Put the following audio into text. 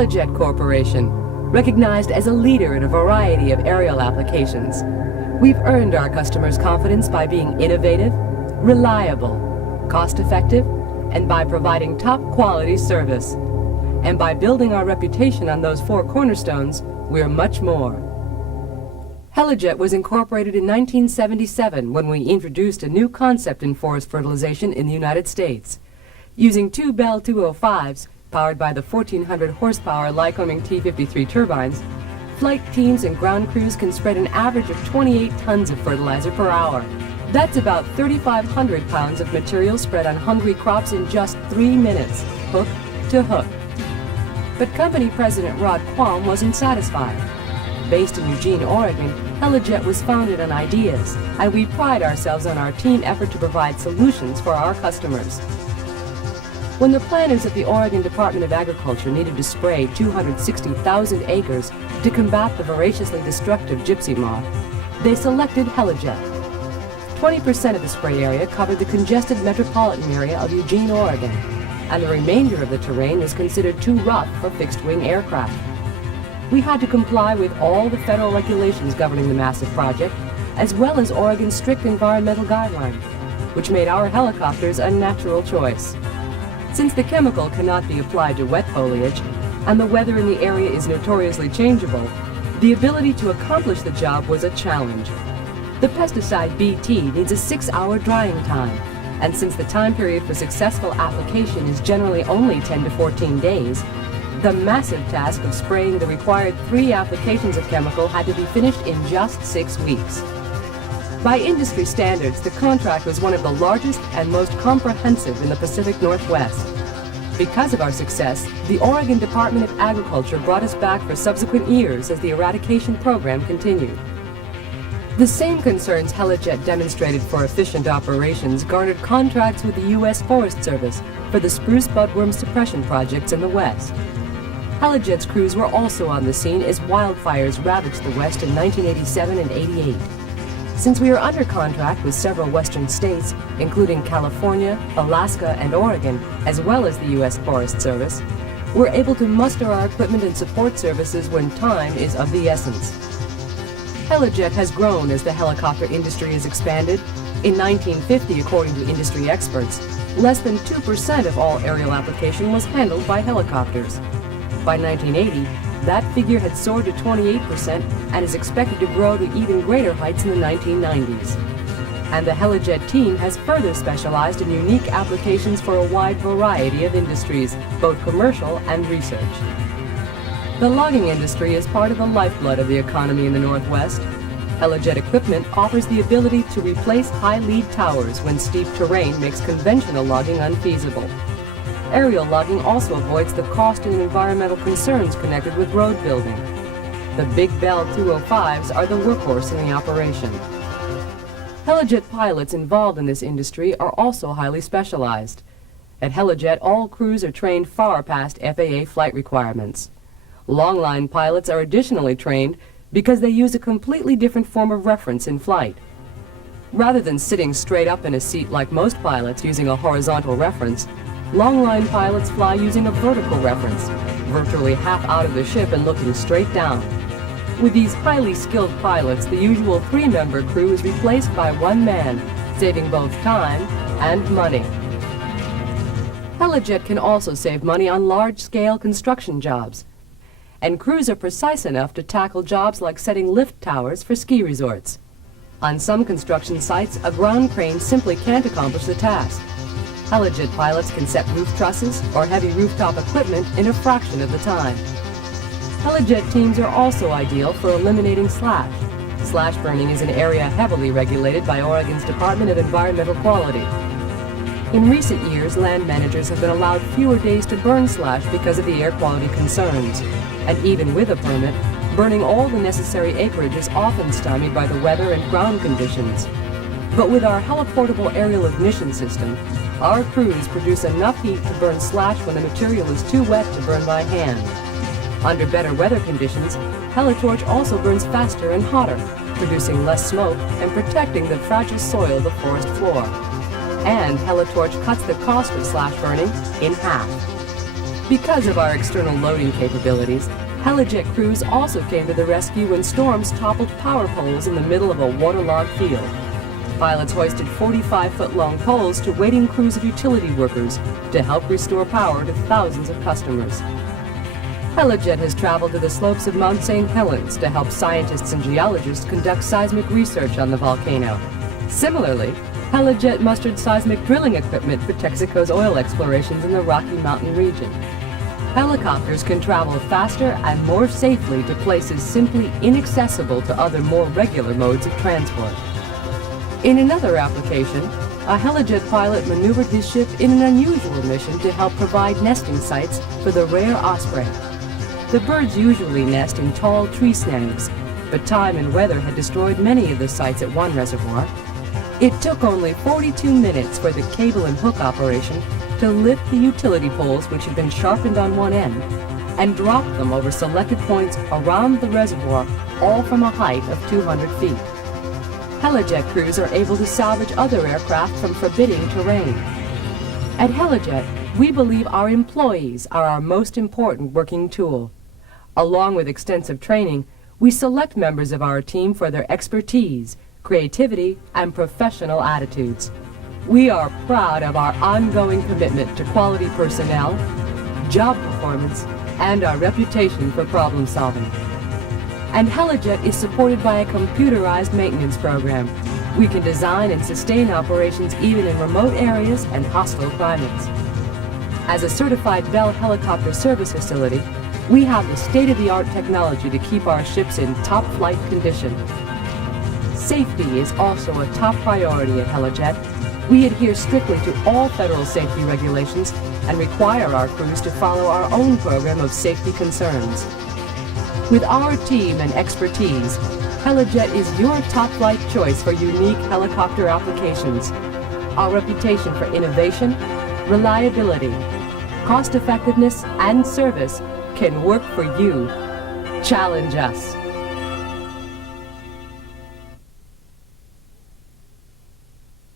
Heli-Jet Corporation, recognized as a leader in a variety of aerial applications. We've earned our customers' confidence by being innovative, reliable, cost-effective, and by providing top-quality service. And by building our reputation on those four cornerstones, we're much more. Heli-Jet was incorporated in 1977 when we introduced a new concept in forest fertilization in the United States. Using two Bell 205s, powered by the 1,400 horsepower Lycoming T53 turbines, flight teams and ground crews can spread an average of 28 tons of fertilizer per hour. That's about 3,500 pounds of material spread on hungry crops in just 3 minutes, hook to hook. But company president Rod Qualm wasn't satisfied. Based in Eugene, Oregon, Heli-Jet was founded on ideas, and we pride ourselves on our team effort to provide solutions for our customers. When the planners at the Oregon Department of Agriculture needed to spray 260,000 acres to combat the voraciously destructive gypsy moth, they selected Heli-Jet. 20% of the spray area covered the congested metropolitan area of Eugene, Oregon, and the remainder of the terrain was considered too rough for fixed-wing aircraft. We had to comply with all the federal regulations governing the massive project, as well as Oregon's strict environmental guidelines, which made our helicopters a natural choice. Since the chemical cannot be applied to wet foliage, and the weather in the area is notoriously changeable, the ability to accomplish the job was a challenge. The pesticide BT needs a 6-hour drying time, and since the time period for successful application is generally only 10 to 14 days, the massive task of spraying the required 3 applications of chemical had to be finished in just 6 weeks. By industry standards, the contract was one of the largest and most comprehensive in the Pacific Northwest. Because of our success, the Oregon Department of Agriculture brought us back for subsequent years as the eradication program continued. The same concerns Heli-Jet demonstrated for efficient operations garnered contracts with the U.S. Forest Service for the spruce budworm suppression projects in the West. Heli-Jet's crews were also on the scene as wildfires ravaged the West in 1987 and 88. Since we are under contract with several western states, including California, Alaska, and Oregon, as well as the U.S. Forest Service, we're able to muster our equipment and support services when time is of the essence. Heli-Jet has grown as the helicopter industry has expanded. In 1950, according to industry experts, less than 2% of all aerial application was handled by helicopters. By 1980, that figure had soared to 28% and is expected to grow to even greater heights in the 1990s. And the Heli-Jet team has further specialized in unique applications for a wide variety of industries, both commercial and research. The logging industry is part of the lifeblood of the economy in the Northwest. Heli-Jet equipment offers the ability to replace high lead towers when steep terrain makes conventional logging unfeasible. Aerial logging also avoids the cost and environmental concerns connected with road building. The Big Bell 205s are the workhorse in the operation. Heli-Jet pilots involved in this industry are also highly specialized. At Heli-Jet, all crews are trained far past FAA flight requirements. Longline pilots are additionally trained because they use a completely different form of reference in flight. Rather than sitting straight up in a seat like most pilots using a horizontal reference, longline pilots fly using a vertical reference, virtually half out of the ship and looking straight down. With these highly skilled pilots, the usual 3-member crew is replaced by 1 man, saving both time and money. Heli-Jet can also save money on large-scale construction jobs, and crews are precise enough to tackle jobs like setting lift towers for ski resorts. On some construction sites, a ground crane simply can't accomplish the task. Heli-Jet pilots can set roof trusses or heavy rooftop equipment in a fraction of the time. Heli-Jet teams are also ideal for eliminating slash. Slash burning is an area heavily regulated by Oregon's Department of Environmental Quality. In recent years, land managers have been allowed fewer days to burn slash because of the air quality concerns. And even with a permit, burning all the necessary acreage is often stymied by the weather and ground conditions. But with our heliportable aerial ignition system, our crews produce enough heat to burn slash when the material is too wet to burn by hand. Under better weather conditions, Heli-Torch also burns faster and hotter, producing less smoke and protecting the fragile soil of the forest floor. And Heli-Torch cuts the cost of slash burning in half. Because of our external loading capabilities, Heli-Jet crews also came to the rescue when storms toppled power poles in the middle of a waterlogged field. Pilots hoisted 45-foot-long poles to waiting crews of utility workers to help restore power to thousands of customers. Heli-Jet has traveled to the slopes of Mount St. Helens to help scientists and geologists conduct seismic research on the volcano. Similarly, Heli-Jet mustered seismic drilling equipment for Texaco's oil explorations in the Rocky Mountain region. Helicopters can travel faster and more safely to places simply inaccessible to other more regular modes of transport. In another application, a Heli-Jet pilot maneuvered his ship in an unusual mission to help provide nesting sites for the rare osprey. The birds usually nest in tall tree snags, but time and weather had destroyed many of the sites at one reservoir. It took only 42 minutes for the cable and hook operation to lift the utility poles, which had been sharpened on one end, and drop them over selected points around the reservoir, all from a height of 200 feet. Heli-Jet crews are able to salvage other aircraft from forbidding terrain. At Heli-Jet, we believe our employees are our most important working tool. Along with extensive training, we select members of our team for their expertise, creativity, and professional attitudes. We are proud of our ongoing commitment to quality personnel, job performance, and our reputation for problem solving. And Heli-Jet is supported by a computerized maintenance program. We can design and sustain operations even in remote areas and hostile climates. As a certified Bell helicopter service facility, we have the state-of-the-art technology to keep our ships in top flight condition. Safety is also a top priority at Heli-Jet. We adhere strictly to all federal safety regulations and require our crews to follow our own program of safety concerns. With our team and expertise, Heli-Jet is your top flight choice for unique helicopter applications. Our reputation for innovation, reliability, cost-effectiveness, and service can work for you. Challenge us.